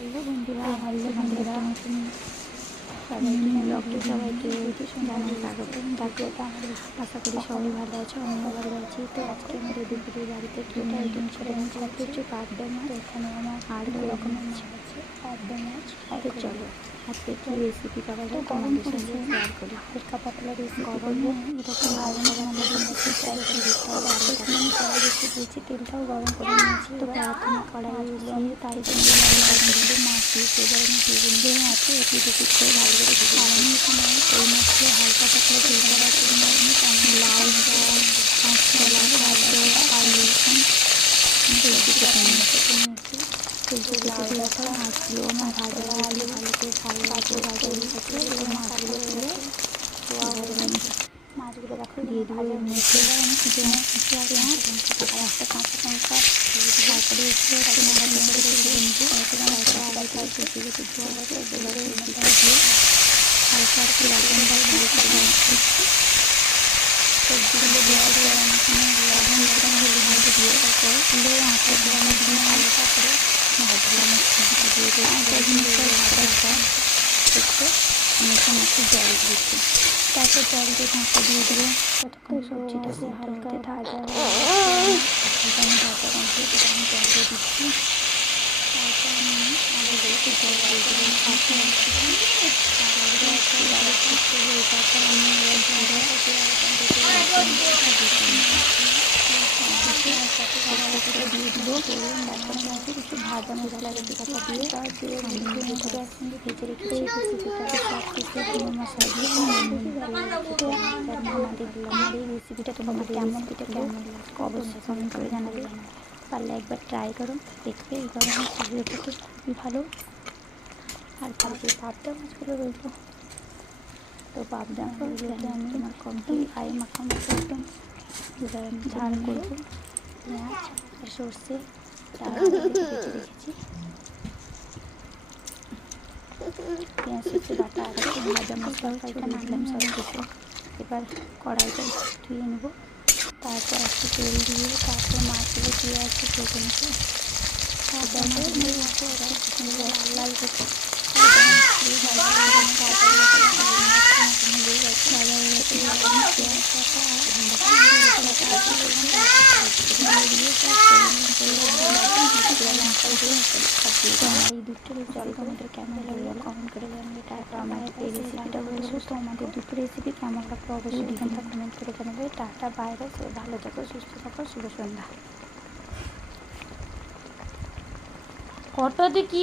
বন্ধুরা ব্লগটি সবাইকে জানাই স্বাগতম। দেখো আশা করি সবাই ভালো আছো, আমিও ভালো আছি। তো আজকে আমাদের দুপুরে বাড়িতে কিনে আইটেম করে কিছু পাবদা মাছ, এখানে আমার আর দু রকমের মাছ আছে, পাবদা মাছ। তো চলো আজকে কী রেসিপি করা যায় তোমাদের সঙ্গে শেয়ার করি। হালকা পাতলা রেসিপি গরমে এরকম কড়াই বেশি দিয়েছি, তেলটাও গরম করে নিয়েছি। তো প্রথমে কড়াই দিয়ে তার জন্য মাছ দিয়ে সেবার আমি যে আছে এটি দুটি করে ভালো করে দিই। আর আমি এখানে ওই মাছগুলো হালকা পাতলা ঝোল করার জন্য আমি লাউ শাক, কাঁচকলা, গাজর, আলু তুলসী কেটে নিয়েছি। তুলসী কেটে দেওয়ার মাছগুলো আমার ভাজা আলু ভালো করে ভাজা হয়েছে। এবার মাছগুলো তুলে মাছগুলো দেখো দিয়ে দেবো এর মধ্যে। আমি কিছু মাছ আর একটা কাঁচা লঙ্কা তারপরে হালকা একটু রাখবেন সবজিগুলো দেওয়ার পর আমি দিয়ে তারপর আঁচটা দেওয়ানোর জন্য হালকা করে দিয়ে দেবো। আর জিনিসটা ভাজার পর আমি এখানে একটু জল দিচ্ছি, তারপর জল দিয়ে ঢাকা দিয়ে দেবো ততক্ষণ সবজিটা হালকা ভাজা আমি ভাজা কমপ্লিট আমি জল দিয়ে দিচ্ছি। তারপর আমি আলুগুলোকে জল দিয়ে দেবো তারপর আমি দিয়ে দেবো। তারপর আমি কিছু ভাজা মশলা রেখে দিয়ে গ্যাস সঙ্গে ভেজে রেখেছি সব কিছু গরম মশলা দিয়ে আমার এই রেসিপিটা তোমাদের কেমন লাগলো অবশ্যই কমেন্ট করে জানাবে। পারলে একবার ট্রাই করো, দেখবে এই গরমের শরীরের পক্ষে খুবই ভালো। আর যে পাবদা মাছগুলো রইল, তো পাবদা মাছগুলোকে আমি তোমার কমপ্লিট ফ্রাই মাখানো একদম এবার আমি ঝাল করবো পেঁয়াজ আর সর্ষে বেছে রেখেছি। পেঁয়াজ সর্ষে বাটা আর ভাজা মশলা এখানে আনলাম সব কিছু। এবার কড়াইটা ধুয়ে নেবো, তারপর একটু তেল দিয়ে তারপর মাছগুলো দিয়ে একটু ভেজে নেবো। ভাজা মাছ লাল লাল করতে এই দুটো রেসিপি তোমাদের কেমন লাগলো কমেন্ট করে জানাবে। টাটা। আমাদের এই রেসিপিটা হয়ে সুস্থ, আমাদের দুটো রেসিপি কেমন লাগলো অবশ্যই এখানটা কমেন্ট করে জানাবে। টাটা, বাইরে ভালো থাকো, সুস্থ থাকো, শুভ সন্ধ্যা। কততে কি